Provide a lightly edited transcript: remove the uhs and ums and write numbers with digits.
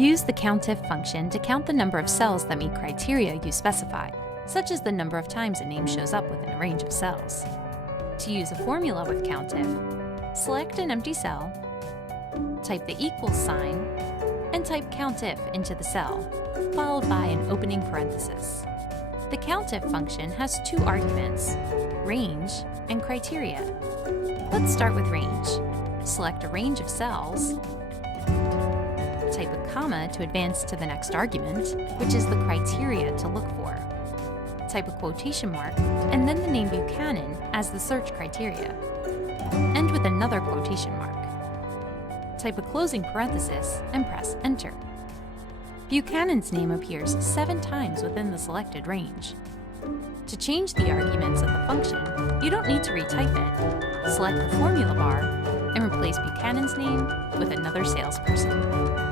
Use the COUNTIF function to count the number of cells that meet criteria you specify, such as the number of times a name shows up within a range of cells. To use a formula with COUNTIF, select an empty cell, type the equals sign, and type COUNTIF into the cell, followed by an opening parenthesis. The COUNTIF function has two arguments, range and criteria. Let's start with range. Select a range of cells, type a comma to advance to the next argument, which is the criteria to look for. Type a quotation mark, and then the name Buchanan as the search criteria. End with another quotation mark. Type a closing parenthesis and press Enter. Buchanan's name appears 7 times within the selected range. To change the arguments of the function, you don't need to retype it. Select the formula bar and replace Buchanan's name with another salesperson.